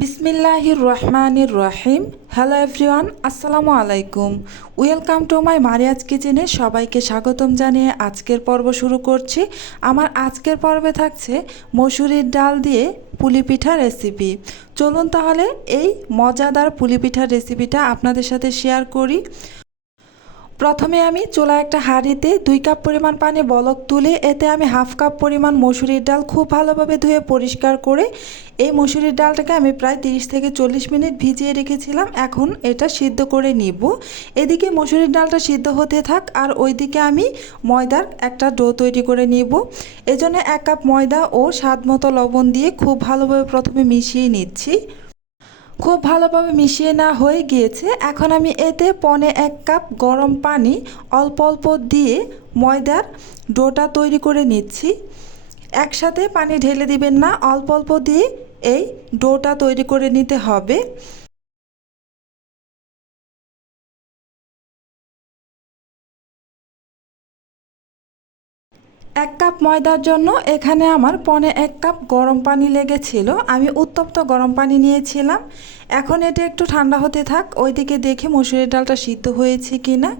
বিসমিল্লাহির রহমানির রহিম। Hello everyone, আসসালামু আলাইকুম। ওয়েলকাম টু মাই মারিয়াজ কিচেনে সবাইকে স্বাগতম জানিয়ে আজকের পর্ব শুরু করছি। আমার আজকের পর্বে থাকছে মসুরির ডাল দিয়ে পুলি পিঠা রেসিপি। চলুন তাহলে এই মজাদার পুলি পিঠার রেসিপিটা আপনাদের সাথে শেয়ার করি। প্রথমে আমি চুলা একটা হাঁড়িতে দুই কাপ পরিমাণ পানি বলক তুলে, এতে আমি হাফ কাপ পরিমাণ মসুরির ডাল খুব ভালোভাবে ধুয়ে পরিষ্কার করে, এই মসুরির ডালটাকে আমি প্রায় 30 থেকে চল্লিশ মিনিট ভিজিয়ে রেখেছিলাম। এখন এটা সিদ্ধ করে নিব। এদিকে মসুরির ডালটা সিদ্ধ হতে থাক, আর ওইদিকে আমি ময়দার একটা ডো তৈরি করে নিব। এজন্য এক কাপ ময়দা ও স্বাদ মতো লবণ দিয়ে খুব ভালোভাবে প্রথমে মিশিয়ে নিচ্ছি। খুব ভালোভাবে মিশিয়ে না হয়ে গিয়েছে। এখন আমি এতে পনে এক কাপ গরম পানি অল্প অল্প দিয়ে ময়দার ডোটা তৈরি করে নিচ্ছি। একসাথে পানি ঢেলে দিবেন না, অল্প অল্প দিয়ে এই ডোটা তৈরি করে নিতে হবে। এক কাপ ময়দার জন্য এখানে আমার পনে এক কাপ গরম পানি লেগেছিল। আমি উত্তপ্ত গরম পানি নিয়েছিলাম। এখন এটা একটু ঠান্ডা হতে থাক, ওইদিকে দেখে মসুরের ডালটা সিদ্ধ হয়েছে কি না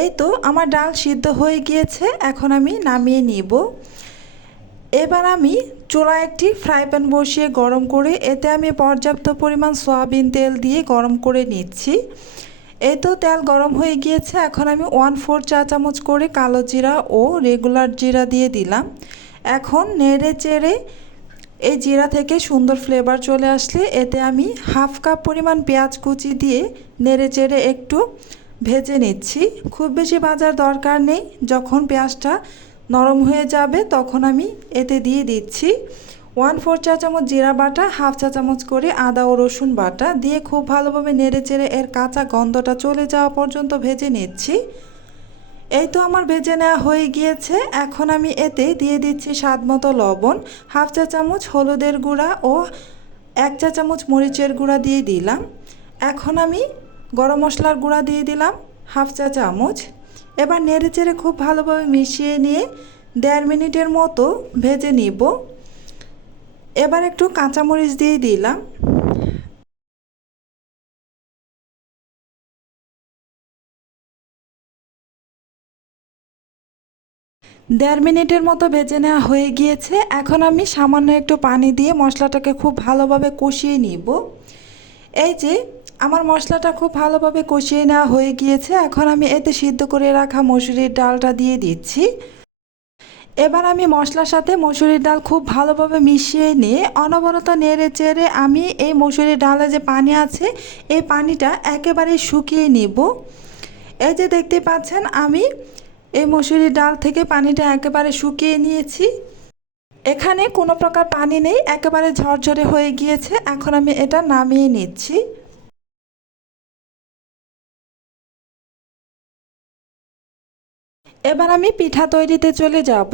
এই তো, আমার ডাল সিদ্ধ হয়ে গিয়েছে, এখন আমি নামিয়ে নিব। এবার আমি চুলা একটি ফ্রাই প্যান বসিয়ে গরম করে, এতে আমি পর্যাপ্ত পরিমাণ সয়াবিন তেল দিয়ে গরম করে নিচ্ছি। এই তো তেল গরম হয়ে গিয়েছে, এখন আমি ওয়ান ফোর চা চামচ করে কালো জিরা ও রেগুলার জিরা দিয়ে দিলাম। এখন নেড়ে চেড়ে এই জিরা থেকে সুন্দর ফ্লেভার চলে আসলে, এতে আমি হাফ কাপ পরিমাণ পেঁয়াজ কুচি দিয়ে নেড়ে চেড়ে একটু ভেজে নিচ্ছি। খুব বেশি ভাজার দরকার নেই, যখন পেঁয়াজটা নরম হয়ে যাবে তখন আমি এতে দিয়ে দিচ্ছি। ওয়ান ফোর চা চামচ জিরা বাটা, হাফ চা চামচ করে আদা ও রসুন বাটা দিয়ে খুব ভালোভাবে নেড়ে চেড়ে এর কাঁচা গন্ধটা চলে যাওয়া পর্যন্ত ভেজে নিচ্ছি। এই তো আমার ভেজে নেওয়া হয়ে গিয়েছে। এখন আমি এতে দিয়ে দিচ্ছি স্বাদ মতো লবণ, হাফ চা চামচ হলুদের গুঁড়া ও এক চা চামচ মরিচের গুঁড়া দিয়ে দিলাম। এখন আমি গরম মশলার গুঁড়া দিয়ে দিলাম হাফ চা চামচ। এবার নেড়ে চেড়ে খুব ভালোভাবে মিশিয়ে নিয়ে দেড় মিনিটের মতো ভেজে নিব। এবার একটু কাঁচামরিচ দিয়ে দিলাম। দেড় মিনিটের মতো ভেজে নেওয়া হয়ে গিয়েছে। এখন আমি সামান্য একটু পানি দিয়ে মশলাটাকে খুব ভালোভাবে কষিয়ে নিব। এই যে, আমার মশলাটা খুব ভালোভাবে কষিয়ে নেওয়া হয়ে গিয়েছে। এখন আমি এতে সিদ্ধ করে রাখা মসুরির ডালটা দিয়ে দিচ্ছি। এবার আমি মশলার সাথে মসুরির ডাল খুব ভালোভাবে মিশিয়ে নিয়ে অনবরত নেড়ে চেড়ে আমি এই মসুরির ডালে যে পানি আছে, এই পানিটা একেবারে শুকিয়ে নিব। এই যে দেখতে পাচ্ছেন, আমি এই মসুরির ডাল থেকে পানিটা একেবারে শুকিয়ে নিয়েছি। এখানে কোনো প্রকার পানি নেই, একেবারে ঝরঝরে হয়ে গিয়েছে। এখন আমি এটা নামিয়ে নিচ্ছি। এবার আমি পিঠা তৈরিতে চলে যাব।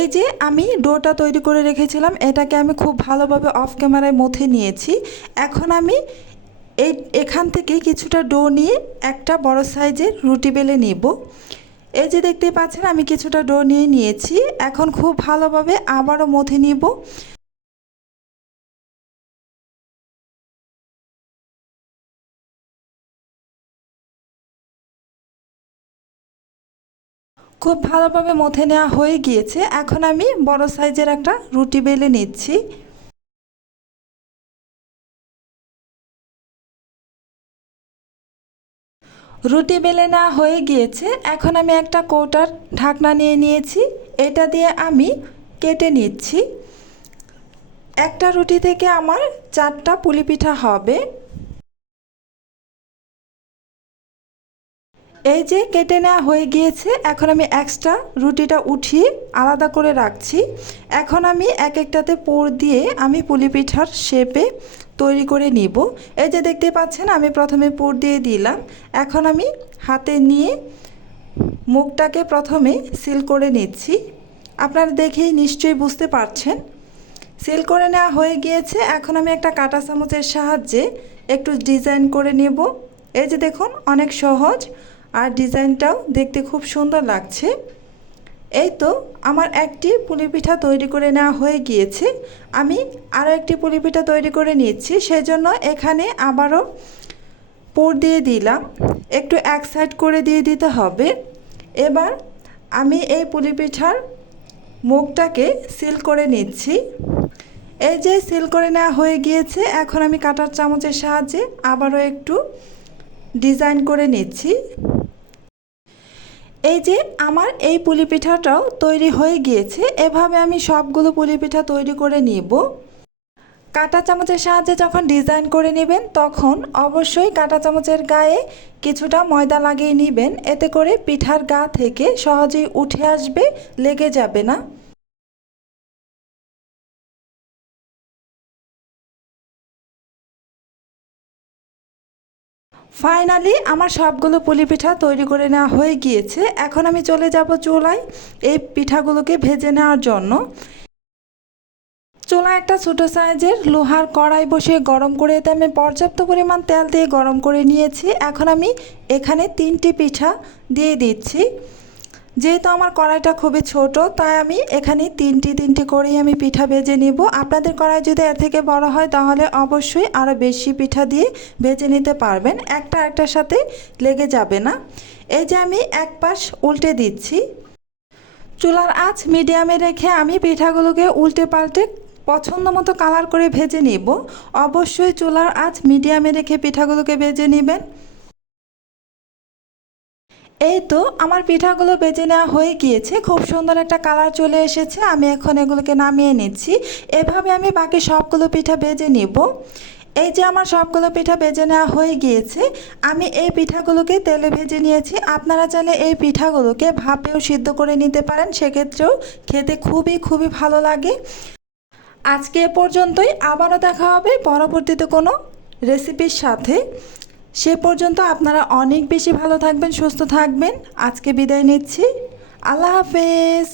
এই যে আমি ডোটা তৈরি করে রেখেছিলাম, এটাকে আমি খুব ভালোভাবে অফ ক্যামেরায় মথে নিয়েছি। এখন আমি এই, এখান থেকে কিছুটা ডো নিয়ে একটা বড় সাইজের রুটি বেলে নেব। এই যে দেখতে পাচ্ছেন, আমি কিছুটা ডো নিয়ে নিয়েছি। এখন খুব ভালোভাবে আবারও মথে নিব। খুব ভালোভাবে মথে নেওয়া হয়ে গিয়েছে। এখন আমি বড় সাইজের একটা রুটি বেলে নিচ্ছি। রুটি বেলে না হয়ে গিয়েছে। এখন আমি একটা কৌটার ঢাকনা নিয়ে নিয়েছি। এটা দিয়ে আমি কেটে নিচ্ছি। একটা রুটি থেকে আমার চারটা পুলি পিঠা হবে। এই যে কেটে নেওয়া হয়ে গিয়েছে, এখন আমি এক্সট্রা রুটিটা উঠিয়ে আলাদা করে রাখছি। এখন আমি এক একটাতে পোর দিয়ে আমি পুলি পিঠার শেপে তৈরি করে নিব। এই যে দেখতে পাচ্ছেন, আমি প্রথমে পুর দিয়ে দিলাম। এখন আমি হাতে নিয়ে মুখটাকে প্রথমে সিল করে নিচ্ছি। আপনারা দেখেই নিশ্চয়ই বুঝতে পারছেন। সিল করে নেওয়া হয়ে গিয়েছে। এখন আমি একটা কাটা চামচের সাহায্যে একটু ডিজাইন করে নেব। এই যে দেখুন, অনেক সহজ। আর ডিজাইনটাও দেখতে খুব সুন্দর লাগছে। এই তো আমার একটি পুলি পিঠা তৈরি করে নেওয়া হয়ে গিয়েছে। আমি আরও একটি পুলি পিঠা তৈরি করে নিচ্ছি, সেজন্য এখানে আবারও পুর দিয়ে দিলাম। একটু এক সাইড করে দিয়ে দিতে হবে। এবার আমি এই পুলি পিঠার মুখটাকে সিল করে নিচ্ছি। এই যে সিল করে নেওয়া হয়ে গিয়েছে, এখন আমি কাটার চামচের সাহায্যে আবারও একটু ডিজাইন করে নিচ্ছি। এই যে আমার এই পুলি পিঠাটাও তৈরি হয়ে গিয়েছে, এভাবে আমি সবগুলো পুলি পিঠা তৈরি করে নিব। কাঁটা চামচের সাহায্যে যখন ডিজাইন করে নেবেন, তখন অবশ্যই কাঁটা চামচের গায়ে কিছুটা ময়দা লাগিয়ে নেবেন, এতে করে পিঠার গা থেকে সহজেই উঠে আসবে, লেগে যাবে না। ফাইনালি আমার সবগুলো পুলি পিঠা তৈরি করে নেওয়া হয়ে গিয়েছে। এখন আমি চলে যাব চুলায় এই পিঠাগুলোকে ভেজে নেওয়ার জন্য। চুলা একটা ছোটো সাইজের লোহার কড়াই বসিয়ে গরম করে এতে আমি পর্যাপ্ত পরিমাণ তেল দিয়ে গরম করে নিয়েছি। এখন আমি এখানে তিনটি পিঠা দিয়ে দিচ্ছি। যেহেতু আমার কড়াইটা খুবই ছোট, তাই আমি এখানে তিনটি তিনটি করেই আমি পিঠা ভেজে নিব। আপনাদের কড়াই যদি এর থেকে বড় হয়, তাহলে অবশ্যই আরও বেশি পিঠা দিয়ে ভেজে নিতে পারবেন। একটা একটার সাথে লেগে যাবে না। এই যে আমি এক পাশ উল্টে দিচ্ছি। চুলার আঁচ মিডিয়ামে রেখে আমি পিঠাগুলোকে উল্টে পাল্টে পছন্দ মতো কালার করে ভেজে নিব। অবশ্যই চুলার আঁচ মিডিয়ামে রেখে পিঠাগুলোকে ভেজে নেবেন। এই তো আমার পিঠাগুলো বেজে নেওয়া হয়ে গিয়েছে। খুব সুন্দর একটা কালার চলে এসেছে। আমি এখন এগুলোকে নামিয়ে নিচ্ছি। এভাবে আমি বাকি সবগুলো পিঠা বেজে নিব। এই যে আমার সবগুলো পিঠা বেজে নেওয়া হয়ে গিয়েছে, আমি এই পিঠাগুলোকে তেলে ভেজে নিয়েছি। আপনারা চাইলে এই পিঠাগুলোকে ভাপেও সিদ্ধ করে নিতে পারেন, সেক্ষেত্রেও খেতে খুবই খুবই ভালো লাগে। আজকে এ পর্যন্তই। আবারও দেখা হবে পরবর্তীতে কোনো রেসিপির সাথে। সে পর্যন্ত আপনারা অনেক বেশি ভালো থাকবেন সুস্থ থাকবেন। আজকে বিদায় নিচ্ছি। আল্লাহ হাফেজ।